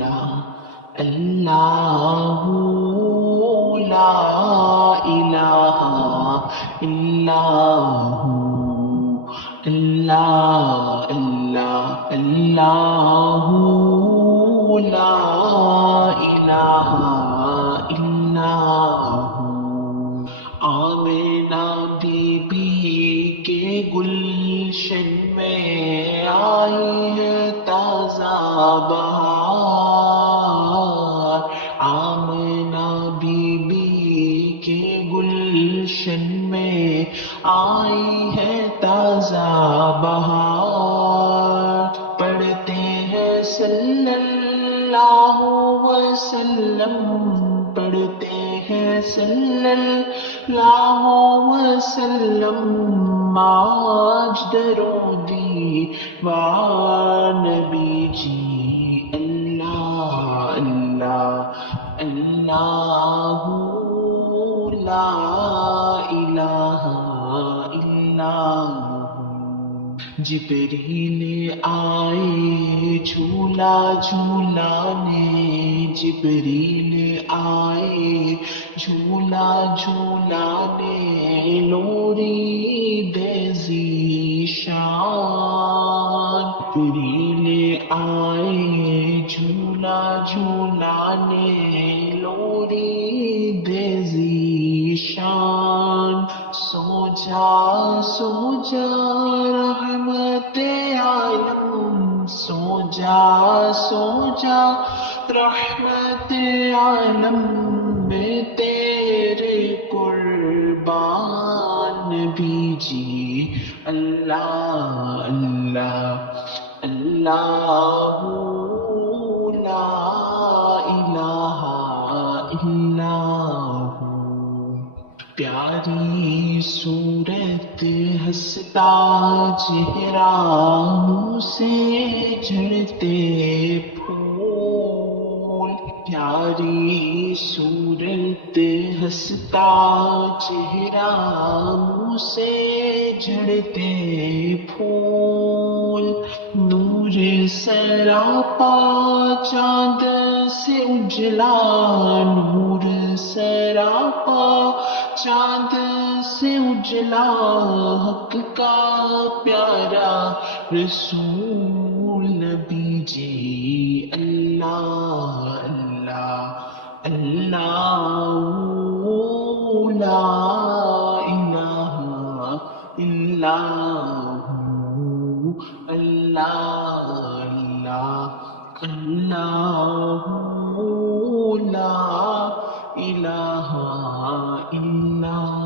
اللہ لا الہ الا ہو، اللہ اللہ اللہ لا الہ الا ہو۔ آمنہ بی بی کے گلشن میں آئی ہے تازہ بہار، آمنہ بی بی کے گلشن میں آئی ہے تازہ بہار، پڑھتے ہیں صلی اللہ وسلم، پڑھتے ہیں صلی اللہ وسلم، آج درودی وار نبی جی، اللہ اللہ اللہ لا الہ الا ہو۔ جبریل آئے جھولا جھولانے، جبریل آئے جھولا جھولانے، لوری دے ذیشان، جبریل آئے جھولا جھولانے، لوری دے ذیشان، سو جا رحمت عالم، سو جا رحمت عالم میں تیرے قربان نبی جی، اللہ اللہ اللہ لا الہ الا ہو۔ پیاری صورت ہنستا چہرہ، منہ سے جھڑتے پھول، پیاری صورت ہنستا چہرہ، منہ سے جھڑتے پھول، نور سراپا چاند سے اجلا، نور سراپا چاند سے اجلا، حق کا پیارا رسول نبی جی، اللہ اللہ اللہ لا الہ الا ہو، اللہ اللہ اللہ لا الہ الا